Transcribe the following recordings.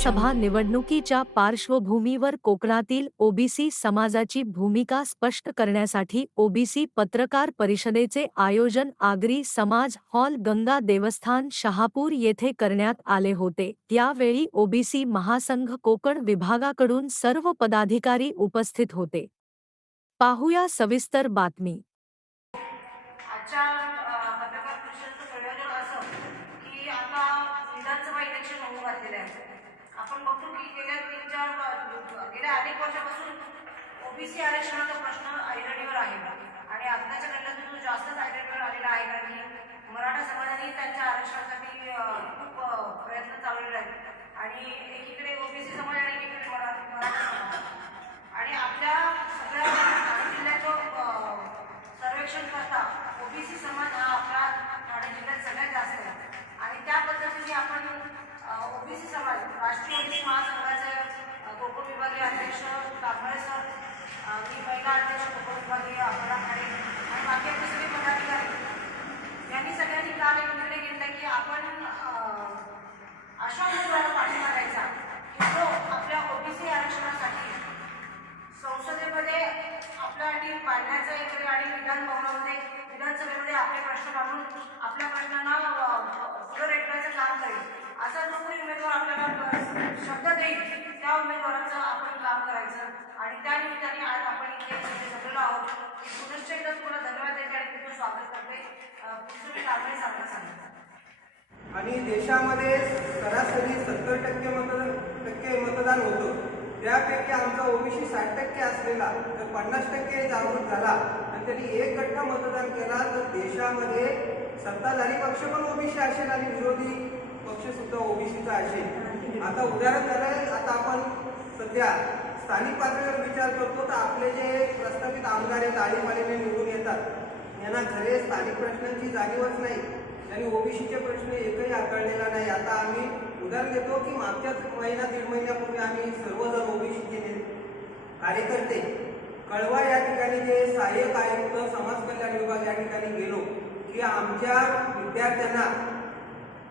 विधानसभा निवडणुकीच्या पार्श्वभूमीवर कोकणातील ओबीसी समाजाची भूमिका स्पष्ट करण्यासाठी ओबीसी पत्रकार परिषदेचे आयोजन आगरी समाज हॉल गंगा देवस्थान शहापूर येथे करण्यात आले होते. यावेळी ओबीसी महासंघ कोकण विभागाकडून सर्व पदाधिकारी उपस्थित होते. पाहूया सविस्तर बातमी. पत्रकार परिषदेचं असं की आता विधानसभा इलेक्शन होऊ आहे. आपण बघतो की गेल्या तीन चार गेल्या अनेक वर्षापासून ओबीसी आरक्षणाचा प्रश्न ऐरणीवर आहे. आणि आत्ताच्या काळात तो जास्तच ऐरणीवर आलेला आहे कारण की मराठा समाजाने त्यांच्या आरक्षणासाठी खूप प्रयत्न चालवलेले आहेत. आणि एकीकडे ओबीसी समाज आणि एकीकडे मरा मराठा समाज आणि आपल्या सगळ्या ठाणे जिल्ह्याचं अ, सर्वेक्षण करता ओबीसी समाज हा आपला ठाणे जिल्ह्यात सगळ्यात जास्त आहे आणि त्या पद्धतीने आपण ओबीसी समाज राष्ट्रीय ओबीसी महासंघाचे अ, कोकण विभागीय अध्यक्ष कांबळे सर अ, मी महिला अध्यक्ष कोकण विभागीय अकोला ठाणे आणि बाकी आपले सगळे पदाधिकारी यांनी सगळ्यांनी काल एक निर्णय घेतला की आपण अ, अशा उमेदवाराला पाठिंबा द्यायचा की जो आपल्या ओबीसी आरक्षणासाठी संसदेमध्ये आपल्यासाठी मांडण्याचं एक आणि विधान भवनामध्ये विधानसभेमध्ये आपले प्रश्न काढून आपल्या प्रश्नांना अ, पुढे रेटण्याचं काम करेल. असा जो कोणी उमेदवार आपल्याला शब्द देईल त्या उमेदवाराचं आपण काम करायचं. आणि त्या निमित्ताने आज आपण इथे सगळे आहोत. की पुनश्च एकदा तुम्हाला धन्यवाद देते आणि तुमचं स्वागत करते. पुढचं मी कारवाई सांगत. आणि देशामध्ये सरासरी सत्तर टक्के मतदान टक्के मतदान होतं. त्यापैकी आमचा ओबीसी साठ टक्के असलेला तर पन्नास टक्के जागृत झाला. तरी एक गठ्ठा मतदान केला तर देशामध्ये सत्ताधारी पक्ष पण ओबीसी असेल आणि विरोधी पक्ष सुद्धा ओबीसीचा असेल. आता उदाहरण झालं आता आपण सध्या स्थानिक पातळीवर विचार करतो तर आपले जे प्रस्तावित आमदार आहेत आळीपाळीने निवडून येतात. यांना खरे स्थानिक प्रश्नांची जाणीवच नाही. आणि ओबीसीचे प्रश्न एकही आकारलेला नाही. आता आम्ही उदाहरण देतो की मागच्याच महिना दीड महिन्यापूर्वी आम्ही सर्वजण ओबीसीचे कार्यकर्ते कळवा या ठिकाणी जे सहाय्यक आयुक्त समाज कल्याण विभाग या ठिकाणी गेलो की आमच्या विद्यार्थ्यांना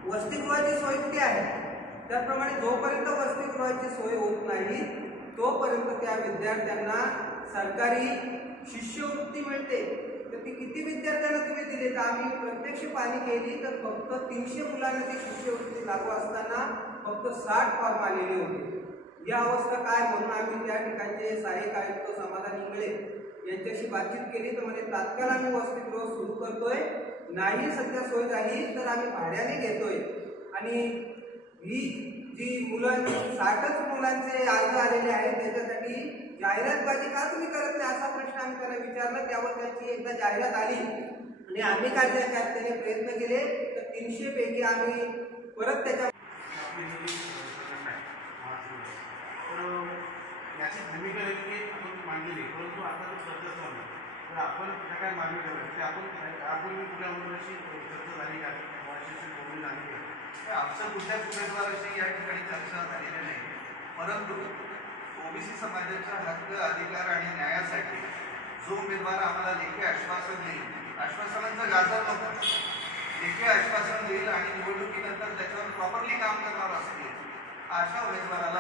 वसतिगृहाची सोय किती आहे? त्याचप्रमाणे जोपर्यंत वसतिगृहाची सोय होत नाही तोपर्यंत त्या विद्यार्थ्यांना सरकारी शिष्यवृत्ती मिळते. तर ती किती विद्यार्थ्यांना तुम्ही दिली? तर आम्ही प्रत्यक्ष पाणी केली तर फक्त तीनशे मुलांना ती शिष्यवृत्ती लागू असताना फक्त साठ फॉर्म आलेले होते. या अवस्था काय म्हणून आम्ही त्या ठिकाणचे सहाय्यक आयुक्त समाधान इंगळे यांच्याशी बातचीत केली. तर म्हणजे तात्काळ आम्ही वसतिगृह सुरू करतोय. नाही सध्या सोय झाली तर आम्ही भाड्याने घेतोय. आणि ही जी मुलं साठच मुलांचे अर्ज आलेले आहेत त्याच्यासाठी जाहिरातबाजी का तुम्ही करत नाही असा प्रश्न आम्ही त्यांना विचारला. त्यावर त्यांची एकदा जाहिरात आली आणि आम्ही काय त्या त्याने प्रयत्न केले तर तीनशे पैकी आम्ही परत त्याच्या याची भूमिका देखील आपण मांडलेली परंतु आता तो चर्चा चालू आहे. तर आपण त्या काय मागणी करत ते आपण यापूर्वी कुठल्या उमेदवाराशी चर्चा झाली का? कोणाशी बोलून झाली का? तर आमच्या कुठल्याच उमेदवाराशी या ठिकाणी चर्चा झालेली नाही. परंतु ओबीसी समाजाच्या हक्क अधिकार आणि न्यायासाठी जो उमेदवार आम्हाला लेखी आश्वासन देईल आश्वासनांचा गाजर नको लेखी आश्वासन देईल आणि निवडणुकीनंतर त्याच्यावर प्रॉपरली काम करणार असतील अशा उमेदवाराला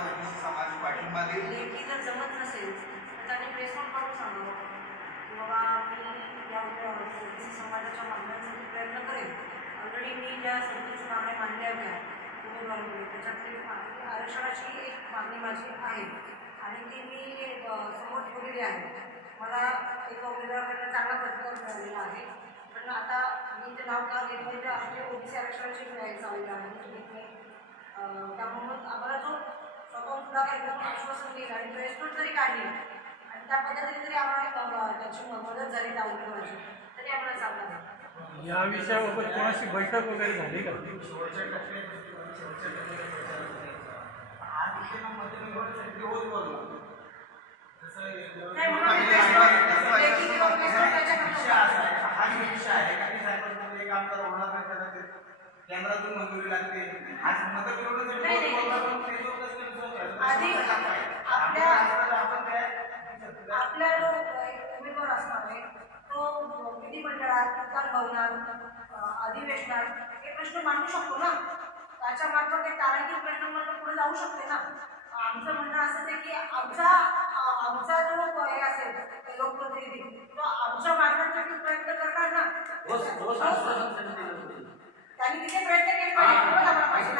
लेखी जर जमत नसेल तर त्यांनी प्रेस करून सांगावं की बाबा मी या ओबीसी समाजाच्या मागण्यांसाठी प्रयत्न करेन. ऑलरेडी मी ज्या सदतीस मागण्या मांडल्या होत्या उमेदवाराकडे त्याच्यातली मागणी आरक्षणाची एक मागणी माझी आहे. आणि ती मी समोर ठेवलेली आहे. मला एका उमेदवाराकडनं चांगला प्रतिसाद मिळालेला आहे. पण आता मी ते नाव का घेतलेलं तर आपले ओबीसी आरक्षणाची पुढाकार घेऊन आश्वासन दिलं आणि प्रेसनोट जरी काढली. आणि त्या पद्धतीने जरी आम्हाला त्याची मदत झाली उमेदवाराची. तरी आम्हाला चांगलं या विषयाबाबत कोणाशी बैठक वगैरे झाली का? केंद्रातून मंजुरी लागते. आज मतविरोधासाठी आधी आपल्या आपला जो उमेदवार असणार आहे तो विधिमंडळात विधान भवनात अधिवेशनात हे प्रश्न मांडू शकतो ना त्याच्या मार्फत ते तारांकित प्रश्न म्हणून पुढे जाऊ शकते ना आमचं म्हणणं असं आहे की आमचा आमचा जो हे असेल लोकप्रतिनिधी तो आमच्या मार्गासाठी प्रयत्न करणार ना त्यांनी तिथे प्रयत्न केले पाहिजे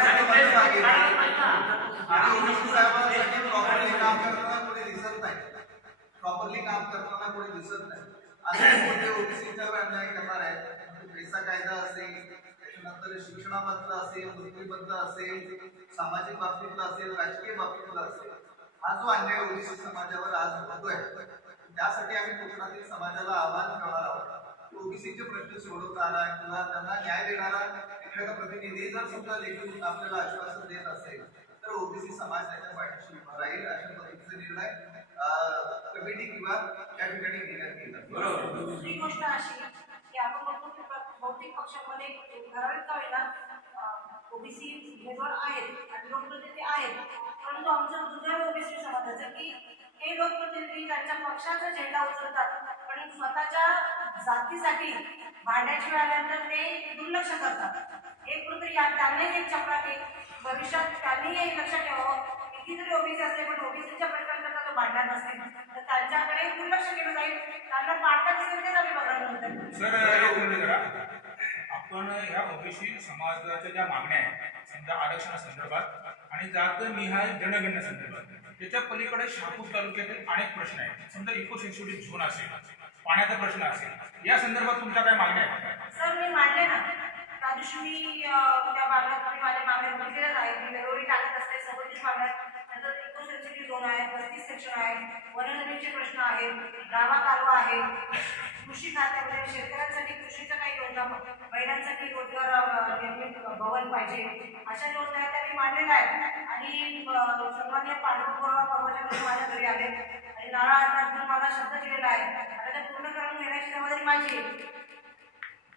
आम्ही मागितला. आणि ओबीसी साहेबांसाठी प्रॉपरली काम करताना कोणी दिसत नाही. प्रॉपरली काम करताना कोणी दिसत नाही. असे अन्याय करणार आहेत? पैसा कायदा असेल त्याच्यानंतर शिक्षणामधलं असेल नोकरीमधलं असेल सामाजिक बाबतीतलं असेल राजकीय बाबतीतलं असेल हा जो अन्याय ओबीसी समाजावर आज होतोय त्यासाठी आम्ही कोकणातील समाजाला आवाहन करणार आहोत. ओबीसीचे प्रश्न सोडवणारा किंवा त्यांना न्याय देणारा एखादा प्रतिनिधी जर समजा लेखून आपल्याला आश्वासन देत असेल तर ओबीसी समाज त्याच्या पाठीशी उभा राहील अशा पद्धतीचे निर्णय अं, कमिटी किंवा त्या ठिकाणी घेण्यात येतात दुसरी गोष्ट अशी की आपण बघतो की प्र- बहुतेक पक्षांमध्ये ठराविक का होईना ओबीसी उमेदवार आहेत आणि लोकप्रतिनिधी आहेत परंतु आमचं दुर्दैव ओबीसी समाजाचं की हे लोकप्रतिनिधी त्यांच्या पक्षाचा झेंडा उचलतात पण स्वतःच्या जातीसाठी भांड्याची वेळ आल्यानंतर ते दुर्लक्ष करतात. एक कुठेतरी या- त्यांनाही एक चक्रात एक भविष्यात त्यांनीही एक लक्षात ठेवावं. कितीतरी ओबीसी असते पण ओबीसीच्या प्रश्नांचा तो भांडण असेल तर त्यांच्याकडे दुर्लक्ष केलं जाईल. त्यांना पाठक दिसेल तेच आम्ही बघायला नंतर सर एक आपण या ओबीसी समाजाच्या ज्या मागण्या आहेत समजा आरक्षणासंदर्भात आणि जात निहाय जनगणना संदर्भात त्याच्या पलीकडे शहापूर तालुक्यातील अनेक प्रश्न आहेत. समजा इको सेन्सिटिव्ह झोन असेल पाण्याचा प्रश्न असेल या संदर्भात तुमच्या काय मागण्या आहेत? सर मी मांडले ना? त्या दिवशी मी त्या भागात मी माझ्या मागण्या मंदिरात आहे. मी वेळोवेळी टाकत असते सदतीस मागण्या नंतर इको सेन्सिटिव्ह झोन आहे पस्तीस सेक्शन आहे वननदीचे प्रश्न आहेत गावा कालवा आहे कृषी खात्यामध्ये शेतकऱ्यांसाठी कृषीच्या काही योजना महिलांसाठी रोजगार निर्मित भवन पाहिजे? अशा योजना आहेत त्या मी मांडलेल्या आहेत. आणि सन्मान्य पांडुरंग परवाच्या दिवशी माझ्या घरी आले. आणि नारळ आणतात मला शब्द दिलेला आहे. आता ते पूर्ण करून घेण्याची जबाबदारी माझी आहे.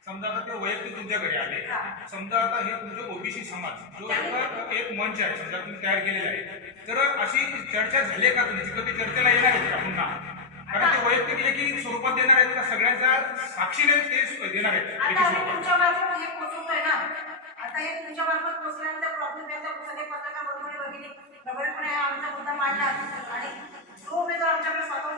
समजा आता ते वैयक्तिक तुमच्या घरी आले. समजा आता हे तुमचे ओबीसी समाज जो एक मंच आहे समजा तुम्ही तयार केलेला आहे. तर अशी चर्चा झाली आहे का तुमची ते चर्चेला येणार आहेत का पुन्हा? देणार आहेत का? सगळ्यांच्या साक्षीने ते देणार आहेत. तुमच्या मार्फत हे ना? आता हे तुमच्या मार्फत पोचल्यानंतर प्रॉब्लेम याचा वगैरे आमचा मुद्दा मांडला आणि तो उमेदवार आमच्याकडे स्वतः